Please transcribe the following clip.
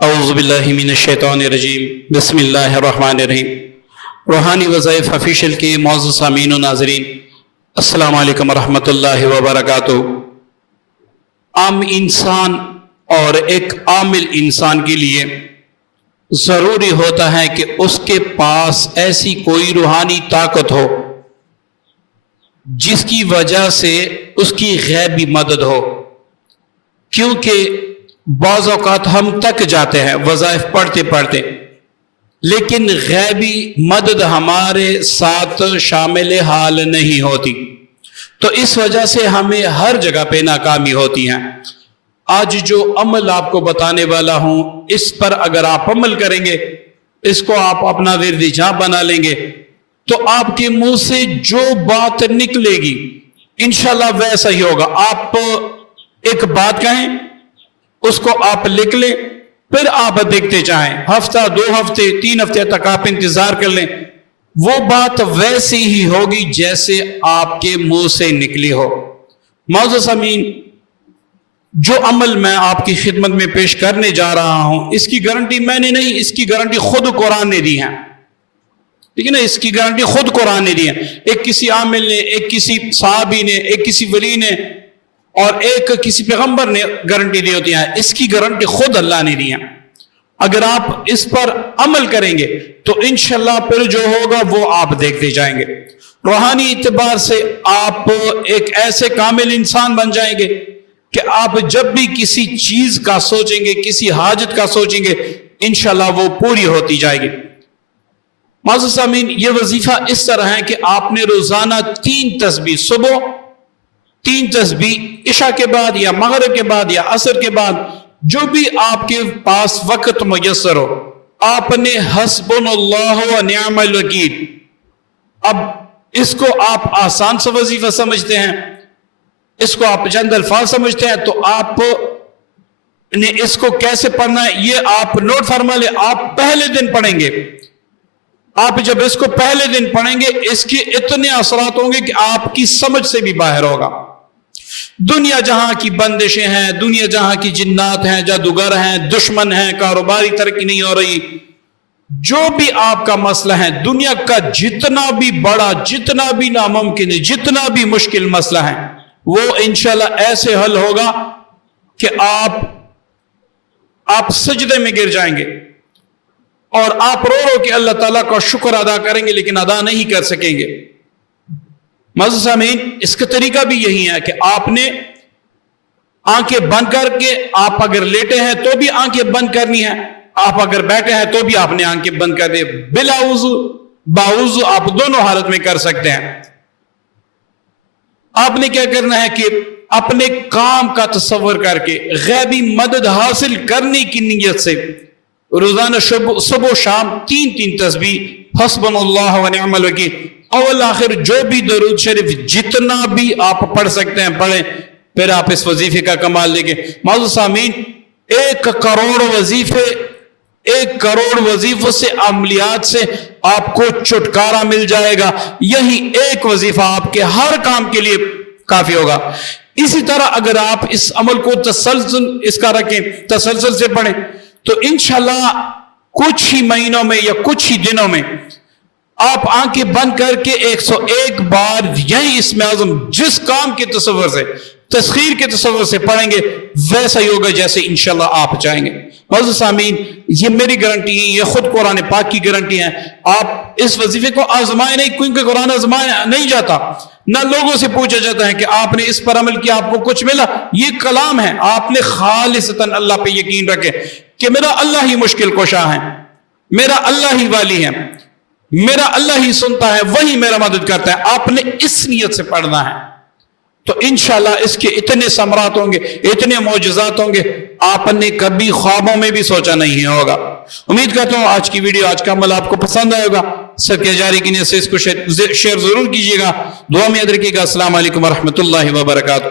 اعوذ باللہ من الشیطان الرجیم بسم اللہ الرحمن الرحیم۔ روحانی وظائف آفیشیل کے معزز سامعین و ناظرین، السلام علیکم ورحمۃ اللہ وبرکاتہ۔ عام انسان اور ایک عامل انسان کے لیے ضروری ہوتا ہے کہ اس کے پاس ایسی کوئی روحانی طاقت ہو جس کی وجہ سے اس کی غیبی مدد ہو، کیونکہ بعض اوقات ہم تک جاتے ہیں وظائف پڑھتے پڑھتے، لیکن غیبی مدد ہمارے ساتھ شامل حال نہیں ہوتی، تو اس وجہ سے ہمیں ہر جگہ پہ ناکامی ہوتی ہیں۔ آج جو عمل آپ کو بتانے والا ہوں، اس پر اگر آپ عمل کریں گے، اس کو آپ اپنا ورد جاں بنا لیں گے، تو آپ کے منہ سے جو بات نکلے گی انشاءاللہ ویسا ہی ہوگا۔ آپ ایک بات کہیں، اس کو آپ لکھ لیں، پھر آپ دیکھتے چاہیں، ہفتہ 2 ہفتے 3 ہفتے تک آپ انتظار کر لیں، وہ بات ویسی ہی ہوگی جیسے آپ کے منہ سے نکلی ہو۔ معزز سامعین، جو عمل میں آپ کی خدمت میں پیش کرنے جا رہا ہوں، اس کی گارنٹی میں نے نہیں، اس کی گارنٹی خود قرآن نے دی ہے، ٹھیک ہے نا؟ اس کی گارنٹی خود قرآن نے دی ہے۔ ایک کسی عامل نے، ایک کسی صحابی نے، ایک کسی ولی نے، اور ایک کسی پیغمبر نے گارنٹی دی ہوتی ہے، اس کی گارنٹی خود اللہ نے دی ہے۔ اگر آپ اس پر عمل کریں گے تو انشاءاللہ پھر جو ہوگا وہ آپ دیکھتے جائیں گے۔ روحانی اعتبار سے آپ ایک ایسے کامل انسان بن جائیں گے کہ آپ جب بھی کسی چیز کا سوچیں گے، کسی حاجت کا سوچیں گے، انشاءاللہ وہ پوری ہوتی جائے گی۔ معزز سامعین، یہ وظیفہ اس طرح ہے کہ آپ نے روزانہ 3 تسبیح، صبح 3 تسبیح، عشاء کے بعد یا مغرب کے بعد یا عصر کے بعد، جو بھی آپ کے پاس وقت میسر ہو، آپ نے حسبنا اللہ و نعم الوکیل۔ اب اس کو آپ آسان سا وظیفہ سمجھتے ہیں، اس کو آپ چند الفاظ سمجھتے ہیں، تو آپ نے اس کو کیسے پڑھنا ہے یہ آپ نوٹ فرما لیں۔ آپ پہلے دن پڑھیں گے، آپ جب اس کو پہلے دن پڑھیں گے، اس کے اتنے اثرات ہوں گے کہ آپ کی سمجھ سے بھی باہر ہوگا۔ دنیا جہاں کی بندشیں ہیں، دنیا جہاں کی جنات ہیں، جادوگر ہیں، دشمن ہیں، کاروباری ترقی نہیں ہو رہی، جو بھی آپ کا مسئلہ ہے، دنیا کا جتنا بھی بڑا، جتنا بھی ناممکن ہے، جتنا بھی مشکل مسئلہ ہے، وہ انشاءاللہ ایسے حل ہوگا کہ آپ سجدے میں گر جائیں گے، اور آپ رو رو کے اللہ تعالیٰ کا شکر ادا کریں گے، لیکن ادا نہیں کر سکیں گے۔ معزز سامعین، اس کا طریقہ بھی یہی ہے کہ آپ نے آنکھیں بند کر کے، آپ اگر لیٹے ہیں تو بھی آنکھیں بند کرنی ہے، آپ اگر بیٹھے ہیں تو بھی آپ نے آنکھیں بند کر دے، بلا وضو باوضو آپ دونوں حالت میں کر سکتے ہیں۔ آپ نے کیا کرنا ہے کہ اپنے کام کا تصور کر کے غیبی مدد حاصل کرنے کی نیت سے روزانہ صبح و شام 3 تسبیح، حسبنا اللہ و نعم الوکیل، اول آخر جو بھی درود شریف جتنا بھی آپ پڑھ سکتے ہیں پڑھیں، پھر آپ اس وظیفے کا کمال لیں گے۔ معزز سامعین، 1 کروڑ وظیفے، 1 کروڑ وظیفوں سے، عملیات سے آپ کو چھٹکارا مل جائے گا۔ یہی ایک وظیفہ آپ کے ہر کام کے لیے کافی ہوگا۔ اسی طرح اگر آپ اس عمل کو تسلسل اس کا رکھیں، تسلسل سے پڑھیں، تو انشاءاللہ کچھ ہی مہینوں میں یا کچھ ہی دنوں میں آپ آنکھیں بند کر کے 101 بار یہی اسم اعظم جس کام کے تصور سے، تسخیر کے تصور سے پڑھیں گے، ویسا ہی ہوگا جیسے انشاءاللہ آپ چاہیں گے۔ معزز سامعین، یہ میری گارنٹی ہے، یہ خود قرآن پاک کی گارنٹی ہے۔ آپ اس وظیفے کو آزمائیں نہیں، کیونکہ قرآن آزمایا نہیں جاتا، نہ لوگوں سے پوچھا جاتا ہے کہ آپ نے اس پر عمل کیا، آپ کو کچھ ملا۔ یہ کلام ہے، آپ نے خالصتاً اللہ پہ یقین رکھے کہ میرا اللہ ہی مشکل کشا ہے، میرا اللہ ہی والی ہے، میرا اللہ ہی سنتا ہے، وہی میرا مدد کرتا ہے۔ آپ نے اس نیت سے پڑھنا ہے، تو انشاءاللہ اس کے اتنے ثمرات ہوں گے، اتنے معجزات ہوں گے، آپ نے کبھی خوابوں میں بھی سوچا نہیں ہوگا۔ امید کرتا ہوں آج کی ویڈیو، آج کا عمل آپ کو پسند آئے گا۔ صدقہ جاری کی نیت سے اس کو شیئر ضرور کیجیے گا، دعا میں یاد رکھیے گا۔ السلام علیکم ورحمۃ اللہ وبرکاتہ۔